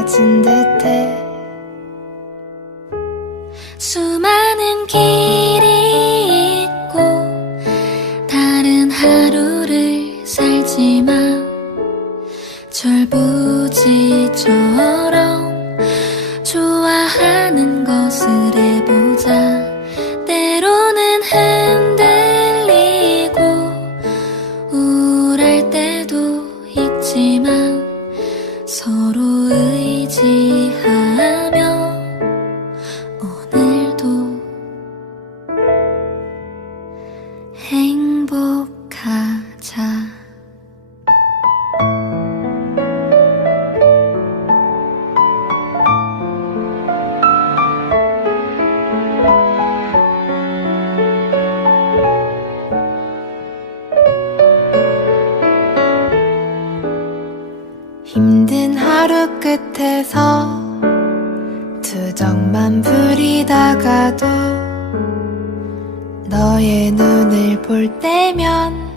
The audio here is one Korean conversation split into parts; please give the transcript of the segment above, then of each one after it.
다 가진 듯해. 수많은 길이 있고 다른 하루를 살지만 절부지처럼 좋아하는 것을 해보자. 때로는 흔들리고 우울할 때도 있지만 끝에서 투정만 부리다가도 너의 눈을 볼 때면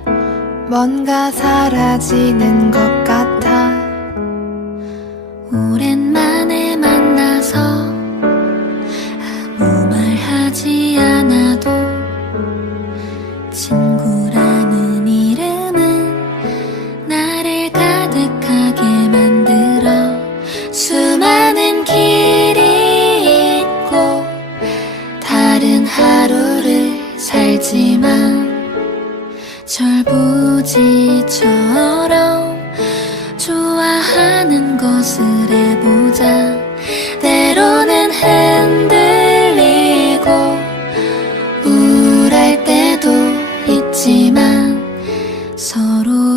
뭔가 사라지는 것 같아. 오랜 절부지처럼 좋아하는 것을 해보자. 때로는 흔들리고 우울할 때도 있지만 서로